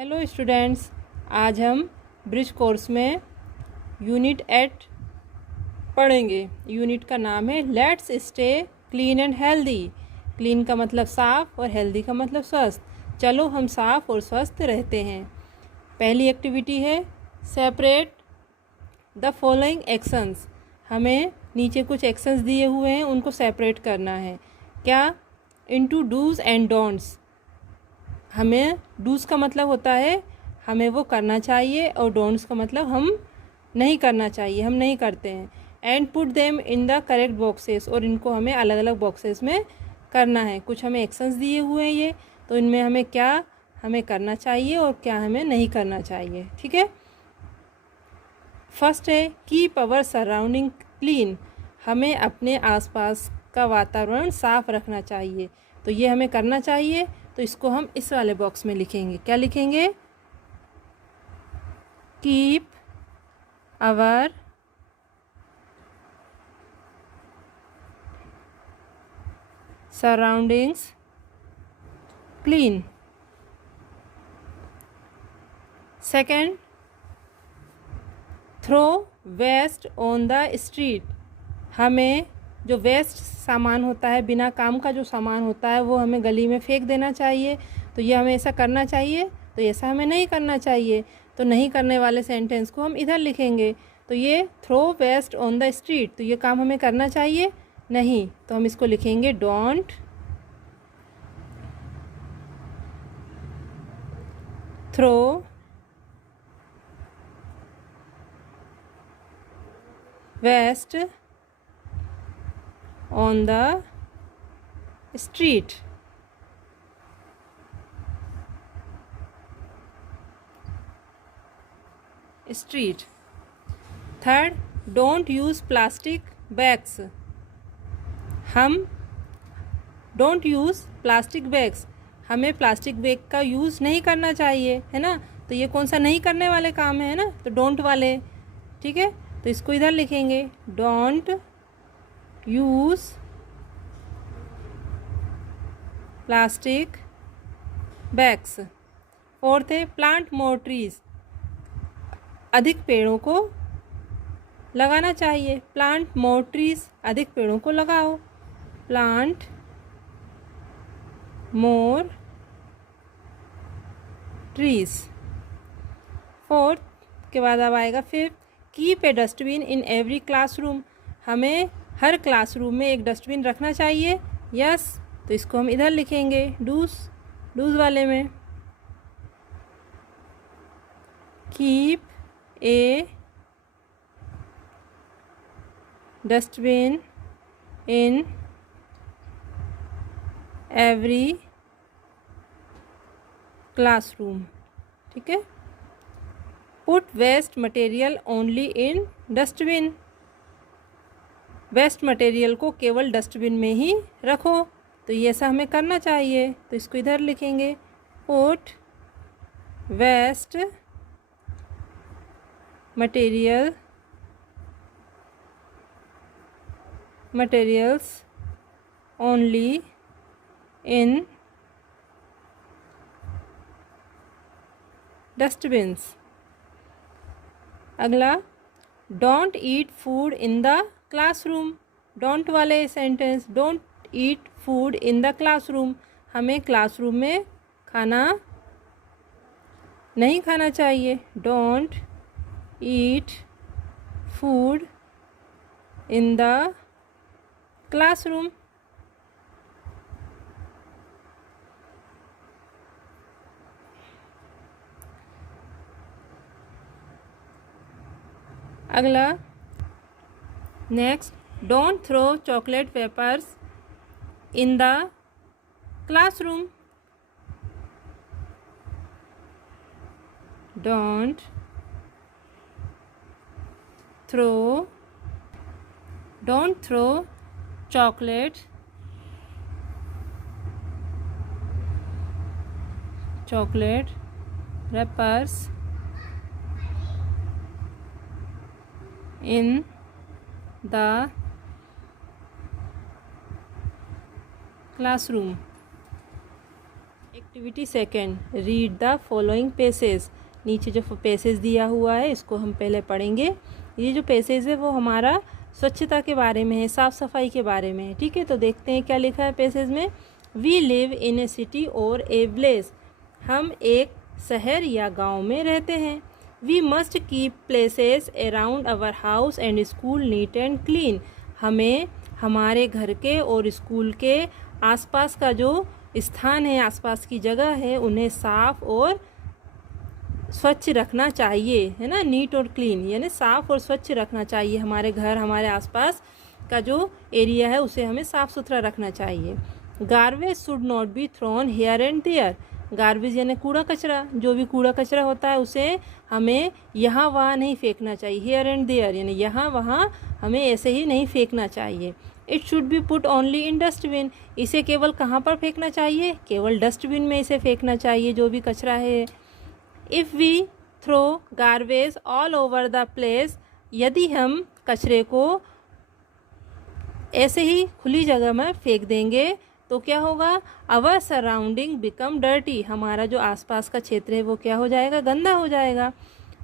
Hello students, आज हम bridge course में यूनिट 8 पढ़ेंगे। यूनिट का नाम है let's stay clean and healthy. Clean का मतलब साफ़ और हेल्दी का मतलब स्वस्थ। चलो हम साफ़ और स्वस्थ रहते हैं। पहली एक्टिविटी है सेपरेट द फॉलोइंग एक्शंस। हमें नीचे कुछ एक्शंस दिए हुए हैं, उनको सेपरेट करना है। क्या? Into dos and don'ts. हमें डूज़ का मतलब होता है हमें वो करना चाहिए, और डोंट्स का मतलब हम नहीं करना चाहिए, हम नहीं करते हैं। And put them in the correct boxes, और इनको हमें अलग अलग बॉक्सेस में करना है। कुछ हमें एक्शंस दिए हुए हैं ये, तो इनमें हमें क्या हमें करना चाहिए और क्या हमें नहीं करना चाहिए। ठीक है। फर्स्ट है कीप आवर सराउंडिंग क्लीन। हमें अपने आसपास का वातावरण साफ रखना चाहिए, तो ये हमें करना चाहिए। तो इसको हम इस वाले बॉक्स में लिखेंगे। क्या लिखेंगे? Keep our surroundings clean. Second, throw waste on the street. हमें जो वेस्ट सामान होता है, बिना काम का जो सामान होता है, वो हमें गली में फेंक देना चाहिए। तो ये हमें ऐसा करना चाहिए, तो ऐसा हमें नहीं करना चाहिए। तो नहीं करने वाले सेंटेंस को हम इधर लिखेंगे। तो ये throw waste on the street, तो ये काम हमें करना चाहिए नहीं, तो हम इसको लिखेंगे don't throw waste on the street. Third, don't use plastic bags. हम डोंट यूज़ प्लास्टिक बैग्स, हमें प्लास्टिक बैग का यूज़ नहीं करना चाहिए, है ना। तो ये कौन सा नहीं करने वाले काम है ना, तो डोंट वाले। ठीक है, तो इसको इधर लिखेंगे don't use plastic bags. Fourth है प्लांट मोर ट्रीज। अधिक पेड़ों को लगाना चाहिए। प्लांट मोर ट्रीज, अधिक पेड़ों को लगाओ। Plant more trees. फोर्थ के बाद अब आएगा fifth, keep a dustbin in every classroom. हमें हर क्लासरूम में एक डस्टबिन रखना चाहिए। यस, तो इसको हम इधर लिखेंगे डूज वाले में। Keep a dustbin in every classroom. ठीक है। Put waste material only in dustbin. Waste material को केवल डस्टबिन में ही रखो, तो ये ऐसा हमें करना चाहिए। तो इसको इधर लिखेंगे put waste materials only in dustbins. अगला, don't eat food in the classroom. Don't वाले sentence, don't eat food in the classroom. हमें क्लासरूम में खाना नहीं खाना चाहिए। Don't eat food in the classroom. अगला, next, don't throw chocolate papers in the classroom. Don't throw chocolate papers in the classroom। एक activity second, read the following passage. नीचे जो पेसेज दिया हुआ है इसको हम पहले पढ़ेंगे। ये जो पेसेज है वो हमारा स्वच्छता के बारे में है, साफ़ सफाई के बारे में है। ठीक है, तो देखते हैं क्या लिखा है पेसेज में। We live in a city और ए विलेज। हम एक शहर या गांव में रहते हैं। We must keep places around our house and school neat and clean. हमें हमारे घर के और स्कूल के आसपास का जो स्थान है, आसपास की जगह है, उन्हें साफ़ और स्वच्छ रखना चाहिए, है ना। नीट और क्लीन यानी साफ़ और स्वच्छ रखना चाहिए। हमारे घर, हमारे आसपास का जो एरिया है उसे हमें साफ़ सुथरा रखना चाहिए। Garbage should not be thrown here and there. Garbage यानी कूड़ा कचरा, जो भी कूड़ा कचरा होता है उसे हमें यहाँ वहाँ नहीं फेंकना चाहिए। हेयर एंड देयर यानी यहाँ वहाँ हमें ऐसे ही नहीं फेंकना चाहिए। It should be put only in dustbin. इसे केवल कहाँ पर फेंकना चाहिए? केवल डस्टबिन में इसे फेंकना चाहिए, जो भी कचरा है। If we throw garbage all over the place. यदि हम कचरे को ऐसे ही खुली जगह में फेंक देंगे तो क्या होगा? Our surrounding become dirty. हमारा जो आसपास का क्षेत्र है वो क्या हो जाएगा? गंदा हो जाएगा।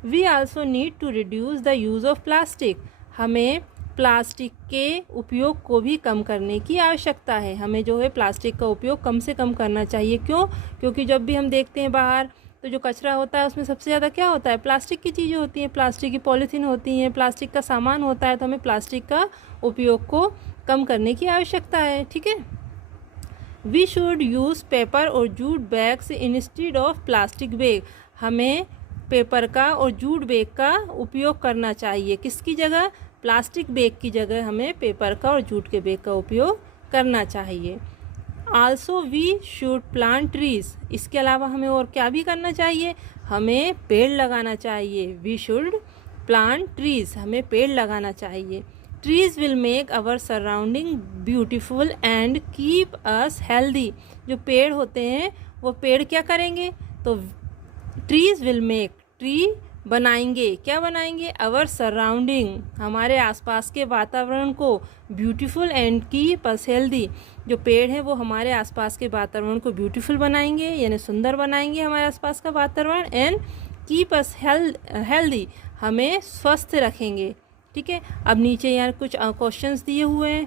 We also need to reduce the use of plastic. हमें प्लास्टिक के उपयोग को भी कम करने की आवश्यकता है। हमें जो है प्लास्टिक का उपयोग कम से कम करना चाहिए। क्यों? क्योंकि जब भी हम देखते हैं बाहर तो जो कचरा होता है उसमें सबसे ज़्यादा क्या होता है? प्लास्टिक की चीज़ें होती हैं, प्लास्टिक की पॉलीथीन होती हैं, प्लास्टिक का सामान होता है। तो हमें प्लास्टिक का उपयोग को कम करने की आवश्यकता है। ठीक है। वी शुड यूज़ पेपर और jute bags instead of plastic bag. हमें पेपर का और जूट बैग का उपयोग करना चाहिए। किसकी जगह? प्लास्टिक बैग की जगह हमें पेपर का और जूट के बैग का उपयोग करना चाहिए। Also we should plant trees. इसके अलावा हमें और क्या भी करना चाहिए? हमें पेड़ लगाना चाहिए। We should plant trees. हमें पेड़ लगाना चाहिए। Trees will make our surrounding beautiful and keep us healthy. जो पेड़ होते हैं वो पेड़ क्या करेंगे? तो ट्रीज विल मेक, ट्री बनाएंगे, क्या बनाएंगे? आवर सराउंडिंग, हमारे आसपास के वातावरण को beautiful and keep us healthy. जो पेड़ हैं वो हमारे आसपास के वातावरण को ब्यूटीफुल बनाएंगे यानी सुंदर बनाएंगे हमारे आसपास का वातावरण। एंड कीप अस हेल्दी, हमें स्वस्थ रखेंगे। ठीक है। अब नीचे यहाँ कुछ क्वेश्चंस दिए हुए हैं,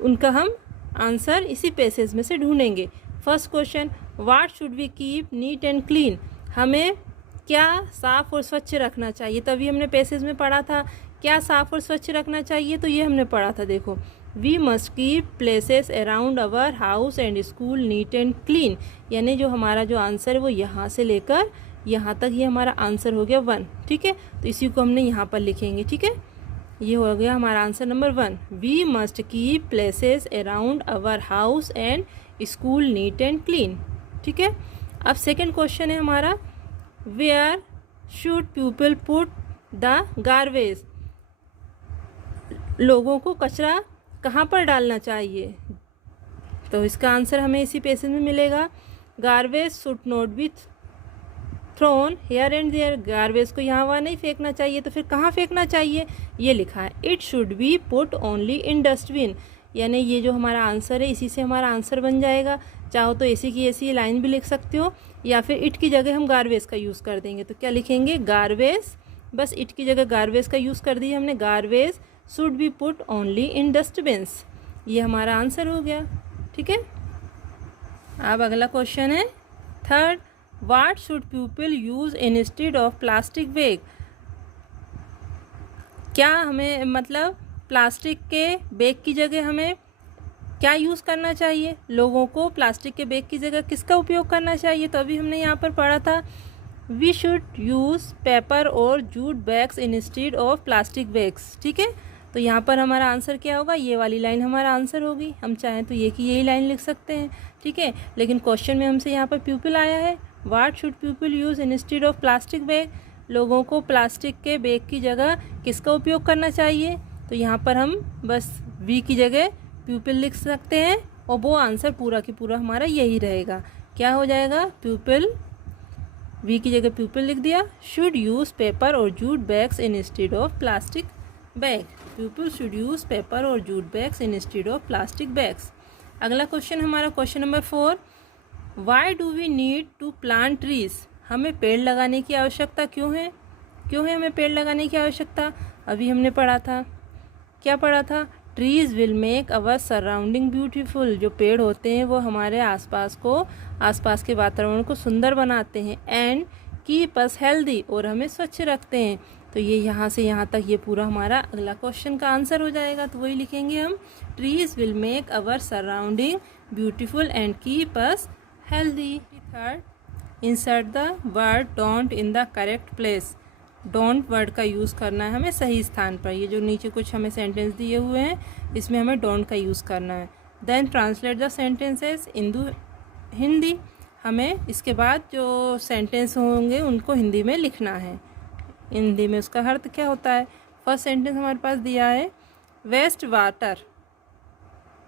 उनका हम आंसर इसी पैसेज में से ढूंढेंगे। First question, what should we keep neat and clean. हमें क्या साफ़ और स्वच्छ रखना चाहिए? तभी हमने पैसेज में पढ़ा था क्या साफ़ और स्वच्छ रखना चाहिए, तो ये हमने पढ़ा था। देखो, we must keep places around our house and school neat and clean. यानी जो हमारा जो आंसर है वो यहाँ से लेकर यहाँ तक, ये हमारा आंसर हो गया 1। ठीक है, तो इसी को हमने यहाँ पर लिखेंगे। ठीक है, ये हो गया हमारा answer number 1। We must keep places around our house and school neat and clean. ठीक है। अब सेकेंड क्वेश्चन है हमारा, where should people put the garbage. लोगों को कचरा कहाँ पर डालना चाहिए? तो इसका आंसर हमें इसी पैसेज में मिलेगा। Garbage should not be thrown here and there. Garbage को यहाँ वहाँ नहीं फेंकना चाहिए, तो फिर कहाँ फेंकना चाहिए? ये लिखा है, it should be put only in dustbin. यानी ये जो हमारा आंसर है इसी से हमारा आंसर बन जाएगा। चाहो तो ऐसी की ऐसी लाइन भी लिख सकते हो, या फिर इट की जगह हम गार्बेज का यूज़ कर देंगे। तो क्या लिखेंगे? गार्बेज, बस इट की जगह गार्बेज का यूज़ कर दिया हमने। Garbage should be put only in dustbins. ये हमारा आंसर हो गया। ठीक है। अब अगला क्वेश्चन है third, what should people use instead of plastic bag. क्या हमें मतलब प्लास्टिक के बैग की जगह हमें क्या यूज़ करना चाहिए? लोगों को प्लास्टिक के बैग की जगह किसका उपयोग करना चाहिए? तो अभी हमने यहाँ पर पढ़ा था, वी शुड यूज़ पेपर और jute bags instead of plastic bags. ठीक है, तो यहाँ पर हमारा आंसर क्या होगा? ये वाली लाइन हमारा आंसर होगी। हम चाहें तो ये की यही लाइन लिख सकते हैं। ठीक है, लेकिन क्वेश्चन में हमसे यहाँ पर पीपल आया है, what should people use instead of plastic bag. लोगों को प्लास्टिक के बैग की जगह किसका उपयोग करना चाहिए? तो यहाँ पर हम बस वी की जगह पीपल लिख सकते हैं और वो आंसर पूरा की पूरा हमारा यही रहेगा। क्या हो जाएगा? पीपल, वी की जगह पीपल लिख दिया। शुड यूज़ पेपर और jute bags instead of plastic bag. People should use paper और jute bags instead of plastic bags. अगला क्वेश्चन हमारा question number 4, why do we need to plant trees, हमें पेड़ लगाने की आवश्यकता क्यों है हमें पेड़ लगाने की आवश्यकता? अभी हमने पढ़ा था, क्या पढ़ा था? Trees will make our surrounding beautiful, जो पेड़ होते हैं वो हमारे आसपास के वातावरण को सुंदर बनाते हैं। एंड कीप अस हेल्दी, और हमें स्वच्छ रखते हैं। तो ये यहाँ से यहाँ तक ये पूरा हमारा अगला क्वेश्चन का आंसर हो जाएगा। तो वही लिखेंगे हम, trees will make our surrounding beautiful and keep us healthy. Third, insert the word don't in the correct place, don't word का यूज़ करना है हमें सही स्थान पर। ये जो नीचे कुछ हमें सेंटेंस दिए हुए हैं इसमें हमें डोंट का यूज़ करना है। Then translate the sentences in Hindi, हमें इसके बाद जो सेंटेंस होंगे उनको हिंदी में लिखना है। हिंदी में उसका अर्थ क्या होता है? फर्स्ट सेंटेंस हमारे पास दिया है, वेस्ट वाटर,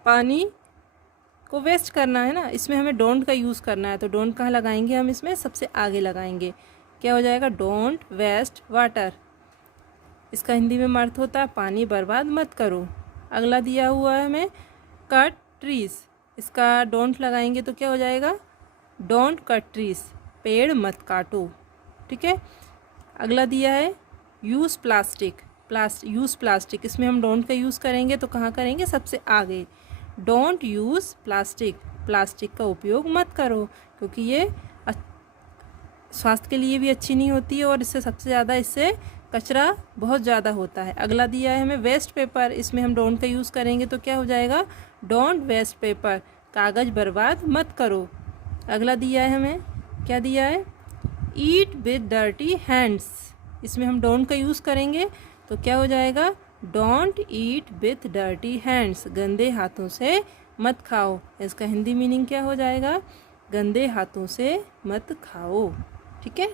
पानी को वेस्ट करना है ना, इसमें हमें डोंट का यूज़ करना है। तो डोंट कहाँ लगाएंगे हम? इसमें सबसे आगे लगाएंगे। क्या हो जाएगा? Don't waste water. इसका हिंदी में अर्थ होता है पानी बर्बाद मत करो। अगला दिया हुआ है हमें, कट ट्रीज, इसका डोंट लगाएंगे तो क्या हो जाएगा? डोंट कट ट्रीज, पेड़ मत काटो। ठीक है। अगला दिया है, यूज़ प्लास्टिक, इसमें हम डोंट का यूज़ करेंगे तो कहाँ करेंगे? सबसे आगे। डोंट यूज़ प्लास्टिक का उपयोग मत करो, क्योंकि ये स्वास्थ्य के लिए भी अच्छी नहीं होती है और इससे सबसे ज़्यादा इससे कचरा बहुत ज़्यादा होता है। अगला दिया है हमें वेस्ट पेपर, इसमें हम डोंट का यूज़ करेंगे तो क्या हो जाएगा? डोंट वेस्ट पेपर, कागज़ बर्बाद मत करो। अगला दिया है हमें, क्या दिया है? ईट विद डर्टी हैंड्स, इसमें हम डोंट का यूज़ करेंगे तो क्या हो जाएगा? Don't eat with dirty hands, गंदे हाथों से मत खाओ। इसका हिंदी मीनिंग क्या हो जाएगा? गंदे हाथों से मत खाओ। ठीक है।